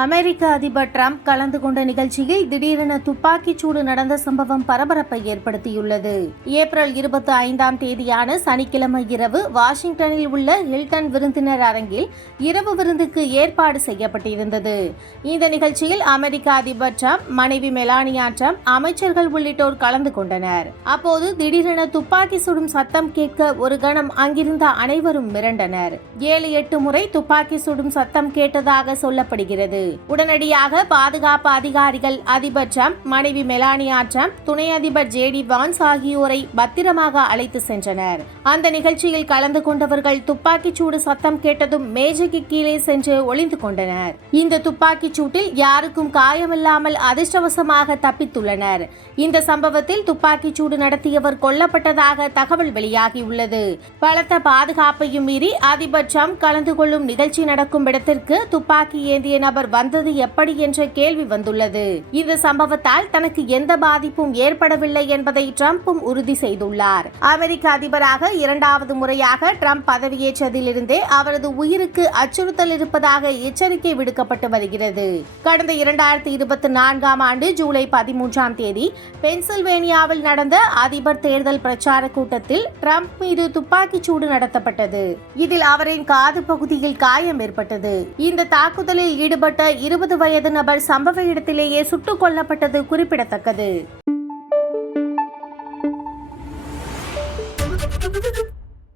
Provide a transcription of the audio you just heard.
அமெரிக்க அதிபர் டிரம்ப் கலந்து கொண்ட நிகழ்ச்சியில் திடீரென துப்பாக்கிச் சூடு நடந்த சம்பவம் பரபரப்பை ஏற்படுத்தியுள்ளது. ஏப்ரல் 25ஆம் தேதியான சனிக்கிழமை இரவு வாஷிங்டனில் உள்ள ஹில்டன் விருந்தினர் அரங்கில் இரவு விருந்துக்கு ஏற்பாடு செய்யப்பட்டிருந்தது. இந்த நிகழ்ச்சியில் அமெரிக்க அதிபர் டிரம்ப், மனைவி மெலானியா டிரம்ப், அமைச்சர்கள் உள்ளிட்டோர் கலந்து கொண்டனர். அப்போது திடீரென துப்பாக்கி சுடும் சத்தம் கேட்க ஒரு கணம் அங்கிருந்த அனைவரும் மிரண்டனர். 7-8 முறை துப்பாக்கி சுடும் சத்தம் கேட்டதாக சொல்லப்படுகிறது. உடனடியாக பாதுகாப்பு அதிகாரிகள் அதிபர் டிரம்ப், மனைவி மெலானியா டிரம்ப், துணை அதிபர் JD வான்ஸ் ஆகியோரை பத்திரமாக அழைத்து சென்றனர். அந்த நிகழ்ச்சியில் கலந்து கொண்டவர்கள் துப்பாக்கிச் சூடு சத்தம் கேட்டதும் மேஜைக்கு கீழே சென்று ஒளிந்து கொண்டனர். இந்த துப்பாக்கிச் சூட்டில் யாருக்கும் காயமில்லாமல் அதிர்ஷ்டவசமாக தப்பித்துள்ளனர். இந்த சம்பவத்தில் துப்பாக்கிச் சூடு நடத்தியவர் கொல்லப்பட்டதாக தகவல் வெளியாகியுள்ளது. பலத்த பாதுகாப்பையும் மீறி அதிபர் டிரம்ப் கலந்து கொள்ளும் நிகழ்ச்சி நடக்கும் இடத்திற்கு துப்பாக்கி ஏந்திய நபர் வந்தது எப்படி என்ற கேள்வி வந்துள்ளது. இந்த சம்பவத்தால் தனக்கு எந்த பாதிப்பும் ஏற்படவில்லை என்பதை டிரம்பும் உறுதி செய்துள்ளார். அமெரிக்க அதிபராக 2வது முறையாக டிரம்ப் பதவியேற்றதிலிருந்தே அவரது உயிருக்கு அச்சுறுத்தல் இருப்பதாக எச்சரிக்கை விடுக்கப்பட்டு வருகிறது. கடந்த 2024ஆம் ஆண்டு ஜூலை 13ஆம் தேதி பென்சில்வேனியாவில் நடந்த அதிபர் தேர்தல் பிரச்சார கூட்டத்தில் டிரம்ப் மீது துப்பாக்கிச் சூடு நடத்தப்பட்டது. இதில் அவரின் காது பகுதியில் காயம் ஏற்பட்டது. இந்த தாக்குதலில் ஈடுபட்ட 20 வயது நபர் சம்பவ இடத்திலேயே சுட்டுக் கொல்லப்பட்டது குறிப்பிடத்தக்கது.